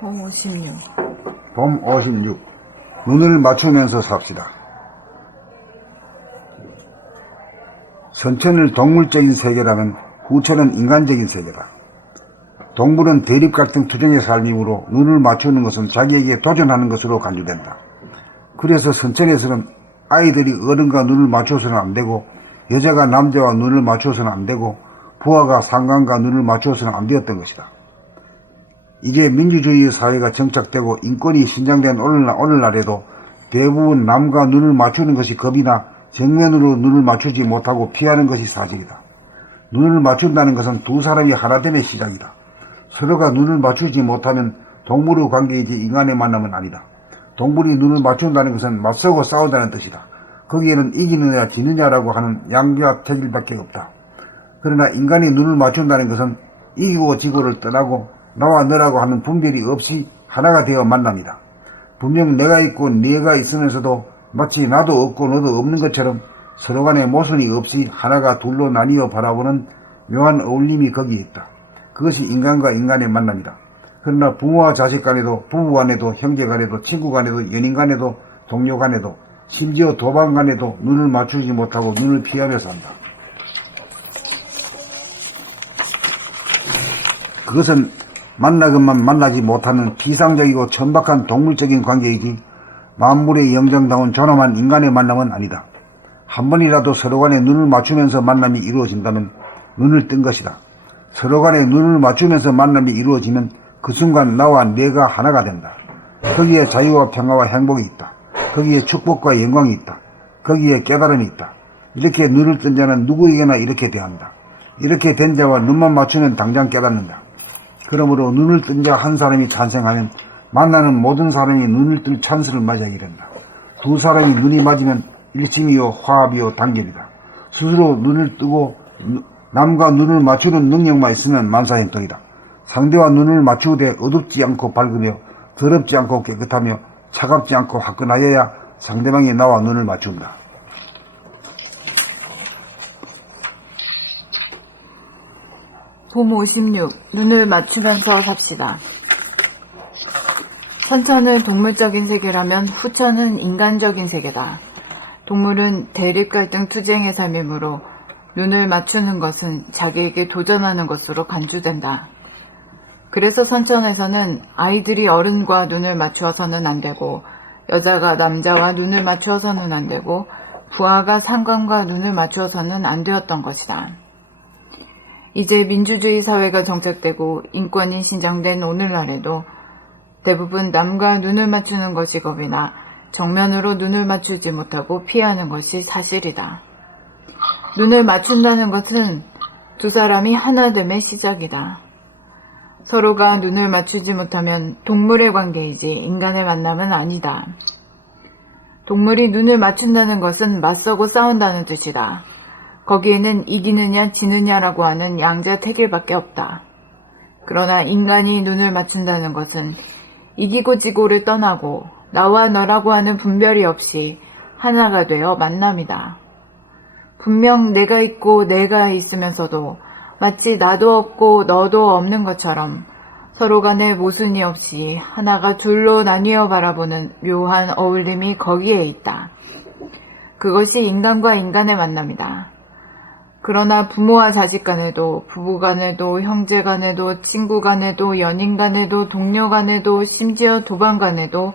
봄 56. 봄 56. 눈을 맞추면서 삽시다. 선천을 동물적인 세계라면 후천은 인간적인 세계다. 동물은 대립 갈등 투쟁의 삶이므로 눈을 맞추는 것은 자기에게 도전하는 것으로 간주된다. 그래서 선천에서는 아이들이 어른과 눈을 맞추어서는 안 되고, 여자가 남자와 눈을 맞추어서는 안 되고, 부하가 상관과 눈을 맞추어서는 안 되었던 것이다. 이제 민주주의 사회가 정착되고 인권이 신장된 오늘날에도 대부분 남과 눈을 맞추는 것이 겁이나 정면으로 눈을 맞추지 못하고 피하는 것이 사실이다. 눈을 맞춘다는 것은 두 사람이 하나 됨의 시작이다. 서로가 눈을 맞추지 못하면 동물의 관계이지 인간의 만남은 아니다. 동물이 눈을 맞춘다는 것은 맞서고 싸운다는 뜻이다. 거기에는 이기느냐 지느냐라고 하는 양자 태질밖에 없다. 그러나 인간이 눈을 맞춘다는 것은 이기고 지고를 떠나고 나와 너라고 하는 분별이 없이 하나가 되어 만납니다. 분명 내가 있고 네가 있으면서도 마치 나도 없고 너도 없는 것처럼 서로 간에 모순이 없이 하나가 둘로 나뉘어 바라보는 묘한 어울림이 거기에 있다. 그것이 인간과 인간의 만남이다. 그러나 부모와 자식 간에도, 부부 간에도, 형제 간에도, 친구 간에도, 연인 간에도, 동료 간에도, 심지어 도방 간에도 눈을 맞추지 못하고 눈을 피하며 산다. 그것은 만나건만 만나지 못하는 비상적이고 천박한 동물적인 관계이지 만물의 영정다운 존엄한 인간의 만남은 아니다. 한 번이라도 서로 간에 눈을 맞추면서 만남이 이루어진다면 눈을 뜬 것이다. 서로 간에 눈을 맞추면서 만남이 이루어지면 그 순간 나와 내가 하나가 된다. 거기에 자유와 평화와 행복이 있다. 거기에 축복과 영광이 있다. 거기에 깨달음이 있다. 이렇게 눈을 뜬 자는 누구에게나 이렇게 대한다. 이렇게 된 자와 눈만 맞추면 당장 깨닫는다. 그러므로 눈을 뜬 자 한 사람이 찬생하면 만나는 모든 사람이 눈을 뜰 찬스를 맞이하게 된다. 두 사람이 눈이 맞으면 일심이요 화합이요 단결이다. 스스로 눈을 뜨고 남과 눈을 맞추는 능력만 있으면 만사행통이다. 상대와 눈을 맞추되 어둡지 않고 밝으며 더럽지 않고 깨끗하며 차갑지 않고 화끈하여야 상대방이 나와 눈을 맞춘다. 봄 56. 눈을 맞추면서 삽시다. 선천은 동물적인 세계라면 후천은 인간적인 세계다. 동물은 대립 갈등 투쟁의 삶이므로 눈을 맞추는 것은 자기에게 도전하는 것으로 간주된다. 그래서 선천에서는 아이들이 어른과 눈을 맞추어서는 안 되고, 여자가 남자와 눈을 맞추어서는 안 되고, 부하가 상관과 눈을 맞추어서는 안 되었던 것이다. 이제 민주주의 사회가 정착되고 인권이 신장된 오늘날에도 대부분 남과 눈을 맞추는 것이 겁이나 정면으로 눈을 맞추지 못하고 피하는 것이 사실이다. 눈을 맞춘다는 것은 두 사람이 하나됨의 시작이다. 서로가 눈을 맞추지 못하면 동물의 관계이지 인간의 만남은 아니다. 동물이 눈을 맞춘다는 것은 맞서고 싸운다는 뜻이다. 거기에는 이기느냐 지느냐라고 하는 양자 태길밖에 없다. 그러나 인간이 눈을 맞춘다는 것은 이기고 지고를 떠나고 나와 너라고 하는 분별이 없이 하나가 되어 만남이다. 분명 내가 있고 내가 있으면서도 마치 나도 없고 너도 없는 것처럼 서로 간에 모순이 없이 하나가 둘로 나뉘어 바라보는 묘한 어울림이 거기에 있다. 그것이 인간과 인간의 만남이다. 그러나 부모와 자식 간에도, 부부 간에도, 형제 간에도, 친구 간에도, 연인 간에도, 동료 간에도, 심지어 도방 간에도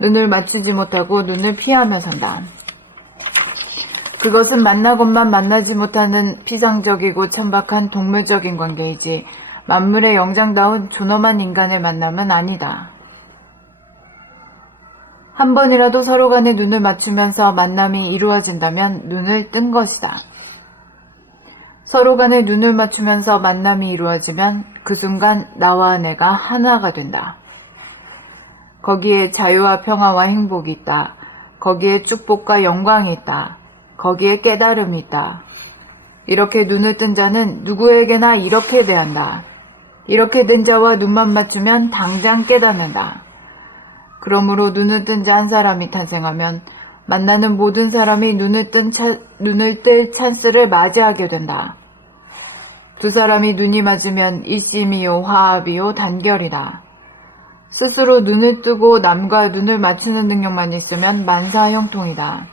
눈을 맞추지 못하고 눈을 피하며 산다. 그것은 만나곤만 만나지 못하는 피상적이고 천박한 동물적인 관계이지 만물의 영장다운 존엄한 인간의 만남은 아니다. 한 번이라도 서로 간에 눈을 맞추면서 만남이 이루어진다면 눈을 뜬 것이다. 서로 간에 눈을 맞추면서 만남이 이루어지면 그 순간 나와 내가 하나가 된다. 거기에 자유와 평화와 행복이 있다. 거기에 축복과 영광이 있다. 거기에 깨달음이 있다. 이렇게 눈을 뜬 자는 누구에게나 이렇게 대한다. 이렇게 된 자와 눈만 맞추면 당장 깨닫는다. 그러므로 눈을 뜬 자 한 사람이 탄생하면 만나는 모든 사람이 눈을 뜰 찬스를 맞이하게 된다. 두 사람이 눈이 맞으면 일심이요 화합이요 단결이다. 스스로 눈을 뜨고 남과 눈을 맞추는 능력만 있으면 만사형통이다.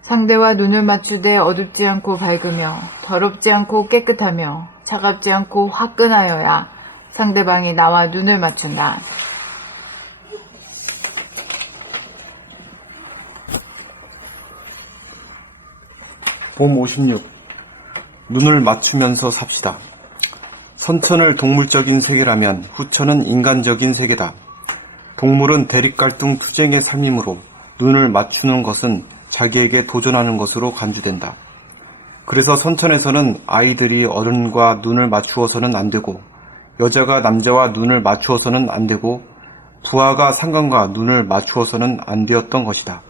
상대와 눈을 맞추되 어둡지 않고 밝으며 더럽지 않고 깨끗하며 차갑지 않고 화끈하여야 상대방이 나와 눈을 맞춘다. 봄 56. 눈을 맞추면서 삽시다. 선천을 동물적인 세계라면 후천은 인간적인 세계다. 동물은 대립갈등 투쟁의 삶이므로 눈을 맞추는 것은 자기에게 도전하는 것으로 간주된다. 그래서 선천에서는 아이들이 어른과 눈을 맞추어서는 안 되고, 여자가 남자와 눈을 맞추어서는 안 되고, 부하가 상관과 눈을 맞추어서는 안 되었던 것이다.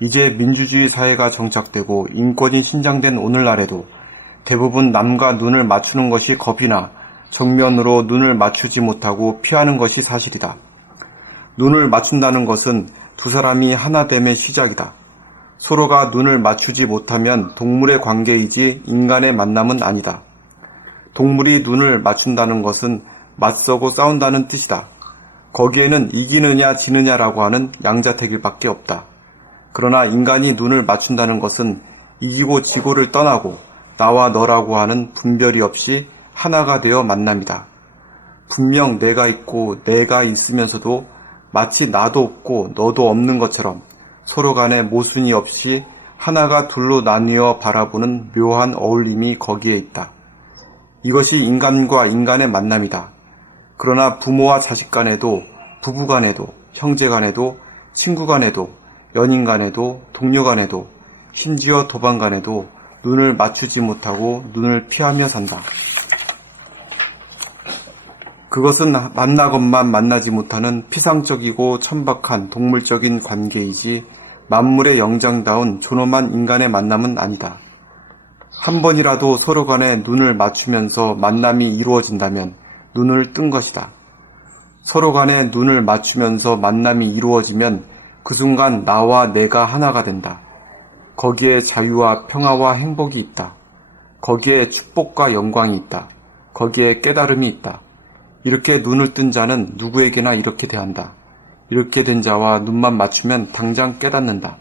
이제 민주주의 사회가 정착되고 인권이 신장된 오늘날에도 대부분 남과 눈을 맞추는 것이 겁이나 정면으로 눈을 맞추지 못하고 피하는 것이 사실이다. 눈을 맞춘다는 것은 두 사람이 하나됨의 시작이다. 서로가 눈을 맞추지 못하면 동물의 관계이지 인간의 만남은 아니다. 동물이 눈을 맞춘다는 것은 맞서고 싸운다는 뜻이다. 거기에는 이기느냐 지느냐라고 하는 양자택일밖에 없다. 그러나 인간이 눈을 맞춘다는 것은 이기고 지고를 떠나고 나와 너라고 하는 분별이 없이 하나가 되어 만남이다. 분명 내가 있고 내가 있으면서도 마치 나도 없고 너도 없는 것처럼 서로 간에 모순이 없이 하나가 둘로 나뉘어 바라보는 묘한 어울림이 거기에 있다. 이것이 인간과 인간의 만남이다. 그러나 부모와 자식 간에도, 부부 간에도, 형제 간에도, 친구 간에도, 연인 간에도, 동료 간에도, 심지어 도반 간에도 눈을 맞추지 못하고 눈을 피하며 산다. 그것은 만나건만 만나지 못하는 피상적이고 천박한 동물적인 관계이지 만물의 영장다운 존엄한 인간의 만남은 아니다. 한 번이라도 서로 간에 눈을 맞추면서 만남이 이루어진다면 눈을 뜬 것이다. 서로 간에 눈을 맞추면서 만남이 이루어지면 그 순간 나와 내가 하나가 된다. 거기에 자유와 평화와 행복이 있다. 거기에 축복과 영광이 있다. 거기에 깨달음이 있다. 이렇게 눈을 뜬 자는 누구에게나 이렇게 대한다. 이렇게 된 자와 눈만 맞추면 당장 깨닫는다.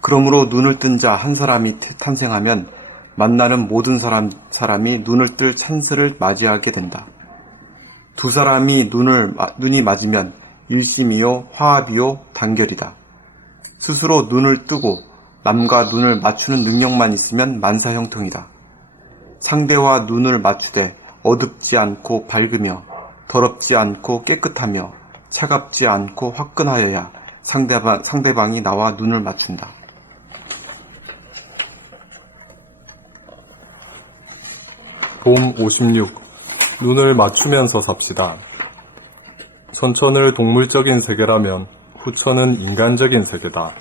그러므로 눈을 뜬 자 한 사람이 탄생하면 만나는 모든 사람이 눈을 뜰 찬스를 맞이하게 된다. 두 사람이 눈이 맞으면 일심이요 화합이요 단결이다. 스스로 눈을 뜨고 남과 눈을 맞추는 능력만 있으면 만사형통이다. 상대와 눈을 맞추되 어둡지 않고 밝으며 더럽지 않고 깨끗하며 차갑지 않고 화끈하여야 상대방이 나와 눈을 맞춘다. 봄 56. 눈을 맞추면서 삽시다. 선천을 동물적인 세계라면 후천은 인간적인 세계다.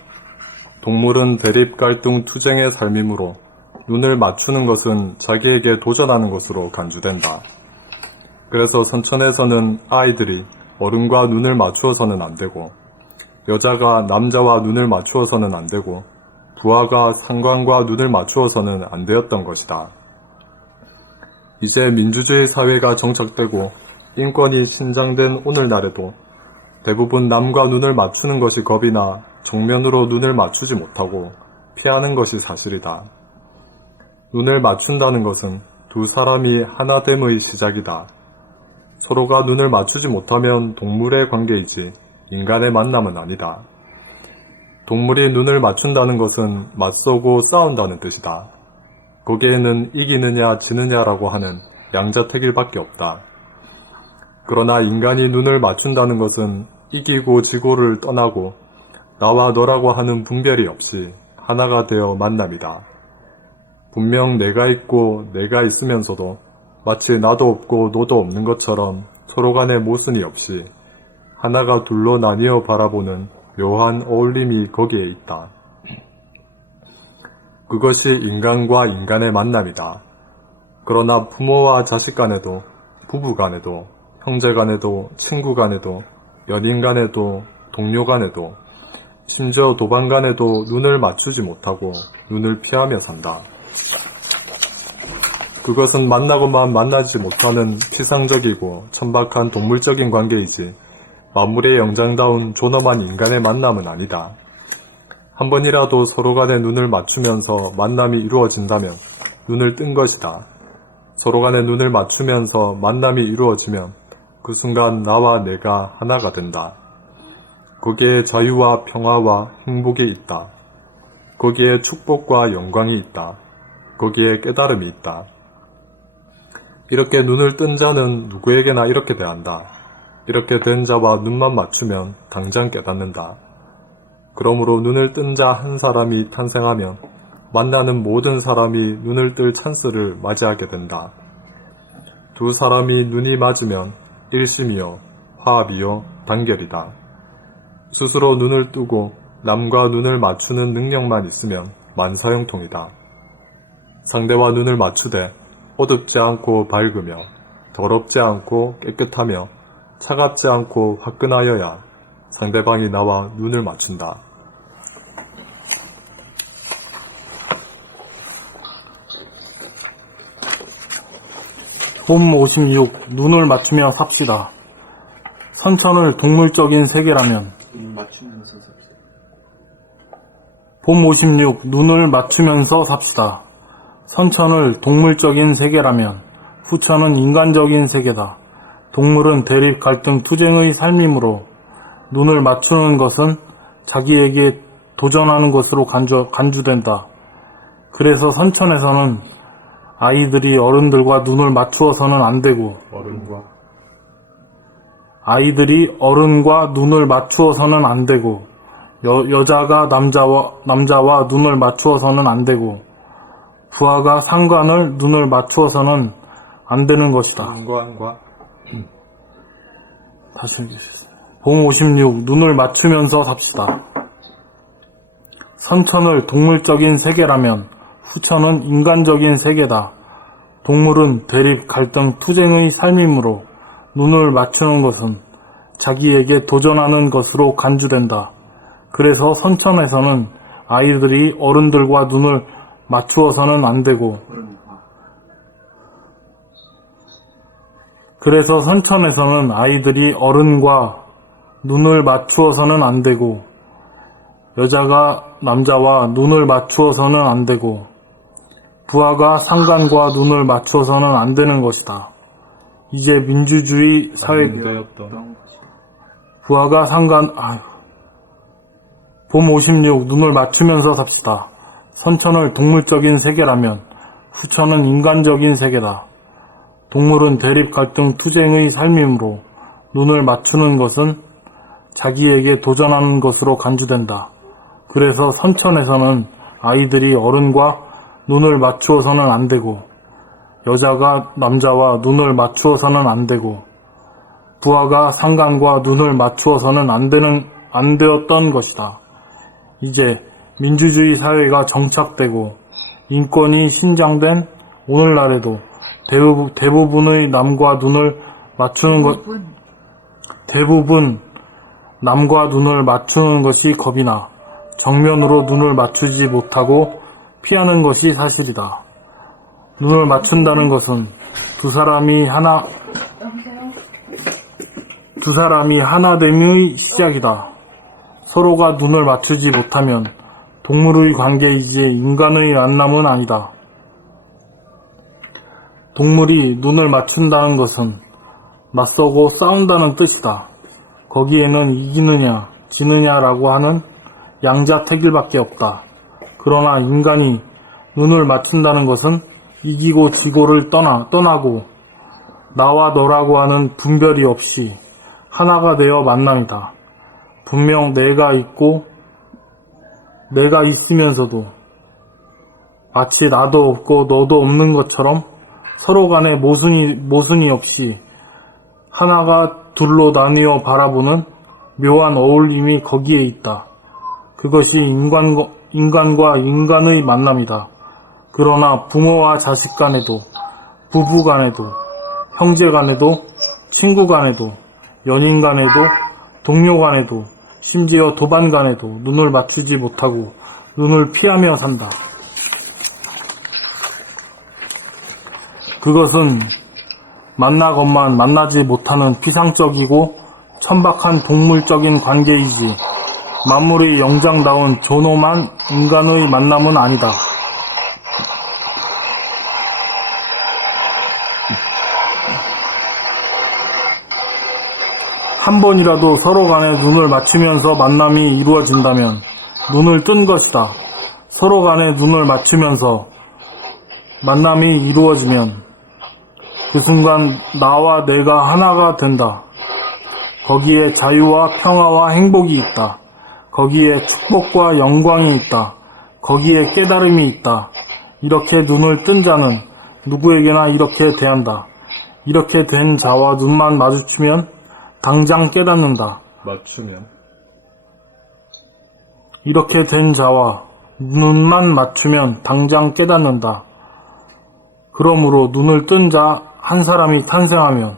동물은 대립, 갈등, 투쟁의 삶이므로 눈을 맞추는 것은 자기에게 도전하는 것으로 간주된다. 그래서 선천에서는 아이들이 어른과 눈을 맞추어서는 안 되고, 여자가 남자와 눈을 맞추어서는 안 되고, 부하가 상관과 눈을 맞추어서는 안 되었던 것이다. 이제 민주주의 사회가 정착되고 인권이 신장된 오늘날에도 대부분 남과 눈을 맞추는 것이 겁이나 정면으로 눈을 맞추지 못하고 피하는 것이 사실이다. 눈을 맞춘다는 것은 두 사람이 하나됨의 시작이다. 서로가 눈을 맞추지 못하면 동물의 관계이지 인간의 만남은 아니다. 동물이 눈을 맞춘다는 것은 맞서고 싸운다는 뜻이다. 거기에는 이기느냐 지느냐라고 하는 양자택일밖에 없다. 그러나 인간이 눈을 맞춘다는 것은 이기고 지고를 떠나고 나와 너라고 하는 분별이 없이 하나가 되어 만남이다. 분명 내가 있고 내가 있으면서도 마치 나도 없고 너도 없는 것처럼 서로 간에 모순이 없이 하나가 둘로 나뉘어 바라보는 묘한 어울림이 거기에 있다. 그것이 인간과 인간의 만남이다. 그러나 부모와 자식 간에도, 부부 간에도, 형제 간에도, 친구 간에도, 연인 간에도, 동료 간에도, 심지어 도반 간에도 눈을 맞추지 못하고 눈을 피하며 산다. 그것은 만나고만 만나지 못하는 피상적이고 천박한 동물적인 관계이지 만물의 영장다운 존엄한 인간의 만남은 아니다. 한 번이라도 서로 간에 눈을 맞추면서 만남이 이루어진다면 눈을 뜬 것이다. 서로 간에 눈을 맞추면서 만남이 이루어지면 그 순간 나와 내가 하나가 된다. 거기에 자유와 평화와 행복이 있다. 거기에 축복과 영광이 있다. 거기에 깨달음이 있다. 이렇게 눈을 뜬 자는 누구에게나 이렇게 대한다. 이렇게 된 자와 눈만 맞추면 당장 깨닫는다. 그러므로 눈을 뜬 자 한 사람이 탄생하면 만나는 모든 사람이 눈을 뜰 찬스를 맞이하게 된다. 두 사람이 눈이 맞으면 일심이요, 화합이요, 단결이다. 스스로 눈을 뜨고 남과 눈을 맞추는 능력만 있으면 만사형통이다. 상대와 눈을 맞추되 어둡지 않고 밝으며 더럽지 않고 깨끗하며 차갑지 않고 화끈하여야 상대방이 나와 눈을 맞춘다. 봄 56. 눈을 맞추며 삽시다. 선천을 동물적인 세계라면 봄 56. 눈을 맞추면서 삽시다. 선천을 동물적인 세계라면 후천은 인간적인 세계다. 동물은 대립, 갈등, 투쟁의 삶이므로 눈을 맞추는 것은 자기에게 도전하는 것으로 간주된다. 그래서 선천에서는 아이들이 어른들과 눈을 맞추어서는 안 되고 여자가 남자와 눈을 맞추어서는 안 되고 부하가 상관을 눈을 맞추어서는 안 되는 것이다. 다시 읽으시겠습니다. 봄 56. 눈을 맞추면서 삽시다. 선천을 동물적인 세계라면 후천은 인간적인 세계다. 동물은 대립, 갈등, 투쟁의 삶이므로 눈을 맞추는 것은 자기에게 도전하는 것으로 간주된다. 그래서 선천에서는 아이들이 어른들과 눈을 맞추어서는 안 되고 여자가 남자와 눈을 맞추어서는 안 되고 부하가 상관과 눈을 맞추어서는 안 되는 것이다. 이제 민주주의 사회 봄 56. 눈을 맞추면서 삽시다. 선천을 동물적인 세계라면 후천은 인간적인 세계다. 동물은 대립, 갈등, 투쟁의 삶이므로 눈을 맞추는 것은 자기에게 도전하는 것으로 간주된다. 그래서 선천에서는 아이들이 어른과 눈을 맞추어서는 안 되고 여자가 남자와 눈을 맞추어서는 안 되고 부하가 상관과 눈을 맞추어서는 안 되었던 것이다. 이제 민주주의 사회가 정착되고 인권이 신장된 오늘날에도 대부분 남과 눈을 맞추는 것이 겁이 나 정면으로 눈을 맞추지 못하고 피하는 것이 사실이다. 눈을 맞춘다는 것은 두 사람이 하나됨의 시작이다. 서로가 눈을 맞추지 못하면 동물의 관계이지 인간의 만남은 아니다. 동물이 눈을 맞춘다는 것은 맞서고 싸운다는 뜻이다. 거기에는 이기느냐 지느냐라고 하는 양자택일밖에 없다. 그러나 인간이 눈을 맞춘다는 것은 이기고 지고를 떠나고 나와 너라고 하는 분별이 없이 하나가 되어 만남이다. 분명 내가 있으면서도 마치 나도 없고 너도 없는 것처럼 서로 간에 모순이 없이 하나가 둘로 나뉘어 바라보는 묘한 어울림이 거기에 있다. 그것이 인간과 인간의 만남이다. 그러나 부모와 자식 간에도, 부부 간에도, 형제 간에도, 친구 간에도, 연인 간에도, 동료 간에도, 심지어 도반 간에도 눈을 맞추지 못하고 눈을 피하며 산다. 그것은 만나건만 만나지 못하는 피상적이고 천박한 동물적인 관계이지 만물의 영장다운 존엄한 인간의 만남은 아니다. 한 번이라도 서로 간에 눈을 맞추면서 만남이 이루어진다면 눈을 뜬 것이다. 서로 간에 눈을 맞추면서 만남이 이루어지면 그 순간 나와 내가 하나가 된다. 거기에 자유와 평화와 행복이 있다. 거기에 축복과 영광이 있다. 거기에 깨달음이 있다. 이렇게 눈을 뜬 자는 누구에게나 이렇게 대한다. 이렇게 된 자와 눈만 마주치면 당장 깨닫는다. 맞추면 이렇게 된 자와 눈만 맞추면 당장 깨닫는다. 그러므로 눈을 뜬 자 한 사람이 탄생하면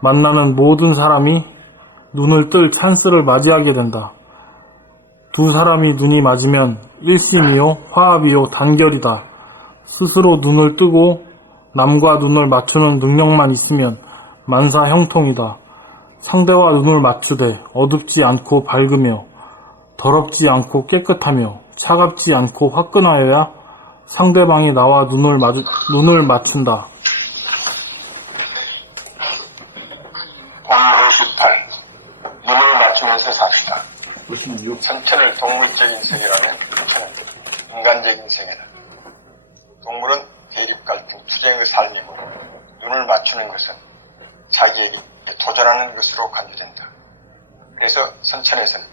만나는 모든 사람이 눈을 뜰 찬스를 맞이하게 된다. 두 사람이 눈이 맞으면 일심이요, 화합이요, 단결이다. 스스로 눈을 뜨고 남과 눈을 맞추는 능력만 있으면 만사 형통이다. 상대와 눈을 맞추되 어둡지 않고 밝으며 더럽지 않고 깨끗하며 차갑지 않고 화끈하여야 상대방이 나와 눈을 맞춘다. 본문 58. 눈을 맞추면서 삽시다. 선천을 동물적인 세계라면 후천은 인간적인 세계다. 동물은 대립 갈등, 투쟁의 삶이고 눈을 맞추는 것은 자기에게 도전하는 것으로 간주된다. 그래서 선천에서는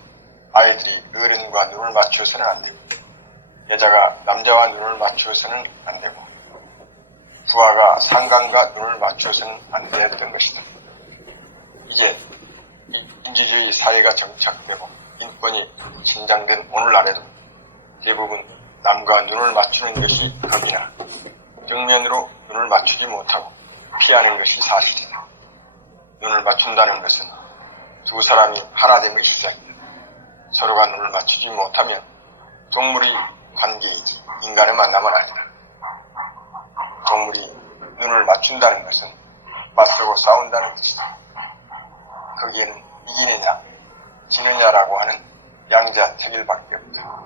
아이들이 어른과 눈을 맞추어서는 안 되고 여자가 남자와 눈을 맞추어서는 안 되고 부하가 상관과 눈을 맞추어서는 안 되었던 것이다. 이제 민주주의 사회가 정착되고 인권이 진장된 오늘날에도 대부분 남과 눈을 맞추는 것이 겁이나 정면으로 눈을 맞추지 못하고 피하는 것이 사실이다. 눈을 맞춘다는 것은 두 사람이 하나됨의 시작이다. 서로가 눈을 맞추지 못하면 동물의 관계이지 인간의 만남은 아니다. 동물이 눈을 맞춘다는 것은 맞서고 싸운다는 뜻이다. 거기에는 이기느냐 지느냐라고 하는 양자택일밖에 없다.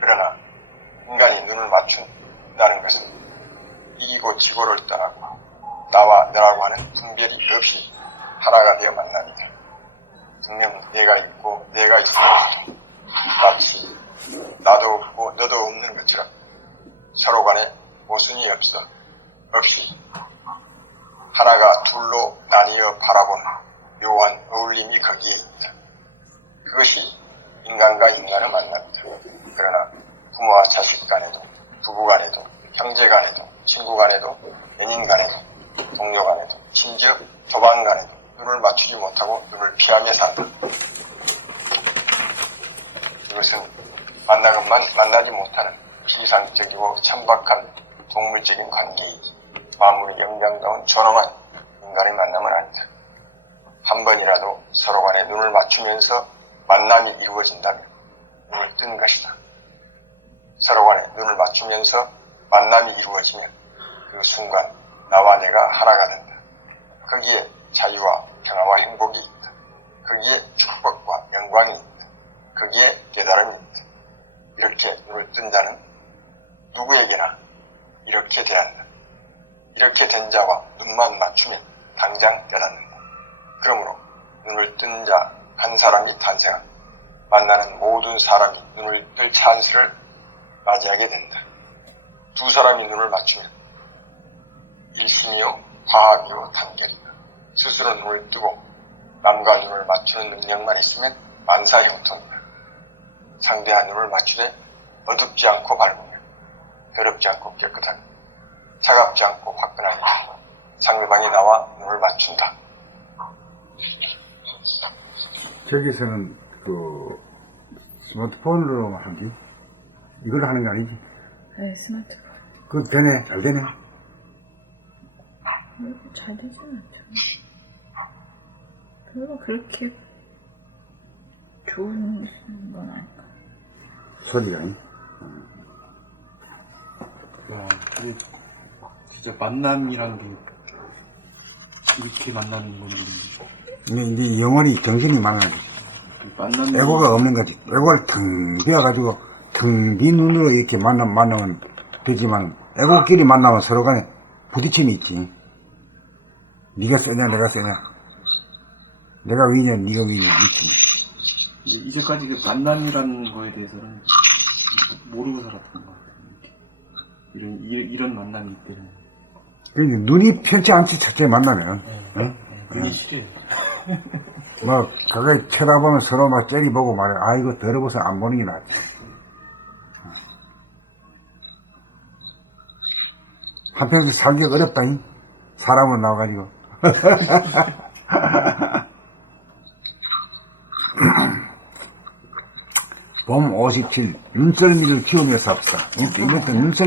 그러나 인간이 눈을 맞춘다는 것은 이기고 지고를 떠나고 나와 너라고 하는 분별이 없이 하나가 되어 만납니다. 분명 내가 있고 내가 있으면 마치 나도 없고 너도 없는 것처럼 서로 간에 모순이 없이 하나가 둘로 나뉘어 바라보는 묘한 어울림이 거기에 있다. 그것이 인간과 인간의 만남이다. 그러나 부모와 자식 간에도 부부 간에도 형제 간에도 친구 간에도 연인 간에도 동료 간에도 심지어 도반 간에도 눈을 맞추지 못하고 눈을 피하며 산다. 이것은 만나건만 만나지 못하는 비상적이고 천박한 동물적인 관계이지 만물의 영장다운 존엄한 인간의 만남은 아니다. 한 번이라도 서로 간에 눈을 맞추면서 만남이 이루어진다면 눈을 뜬 것이다. 서로 간에 눈을 맞추면서 만남이 이루어지면 그 순간 나와 내가 하나가 된다. 거기에 자유와 평화와 행복이 있다. 거기에 축복과 영광이 있다. 거기에 깨달음이 있다. 이렇게 눈을 뜬 자는 누구에게나 이렇게 대한다. 이렇게 된 자와 눈만 맞추면 당장 깨닫는다. 그러므로 눈을 뜬 자 한 사람이 탄생한 만나는 모든 사람이 눈을 뜰 찬스를 맞이하게 된다. 두 사람이 눈을 맞추면 일심이요 화합이요 단결이다. 스스로 눈을 뜨고 남과 눈을 맞추는 능력만 있으면 만사형통이다. 상대와 눈을 맞추되 어둡지 않고 밝으며 더럽지 않고 깨끗하며 차갑지 않고 화끈하며 상대방이 나와 눈을 맞춘다. 저기서는 그 스마트폰으로 하기 이걸 하는 거 아니지? 네, 스마트폰. 그거 되네, 잘 되네. 잘 되진 않죠. 별로 그렇게 좋은 건 아닐까. 소리가. 야, 이 진짜 진짜 만남이란 게 이렇게 만나는 건지. 이제 영원히 정신이 만나는 거지. 만남. 애고가 없는 거지. 애고를 텅 비워가지고 텅 빈 눈으로 이렇게 만나면 되지만 애고끼리 만나면 서로 간에 부딪힘이 있지. 네가 세냐 내가 세냐, 내가 위냐 네가 위냐 미치냐. 이제까지 그 만남이라는 거에 대해서는 모르고 살았던 것 같아요. 이런 만남이 있대는. 그러니까 눈이 편치 않지, 첫째 만나면. 응? 눈이 싫어요. 뭐 가까이 쳐다보면 서로 막 째리보고 말해. 아 이거 더러워서 안 보는 게 낫지. 한평생 살기가 어렵다잉, 사람은 나와가지고. 봄 57, 눈썰미를 키우며 삽시다. 이것도 눈썰미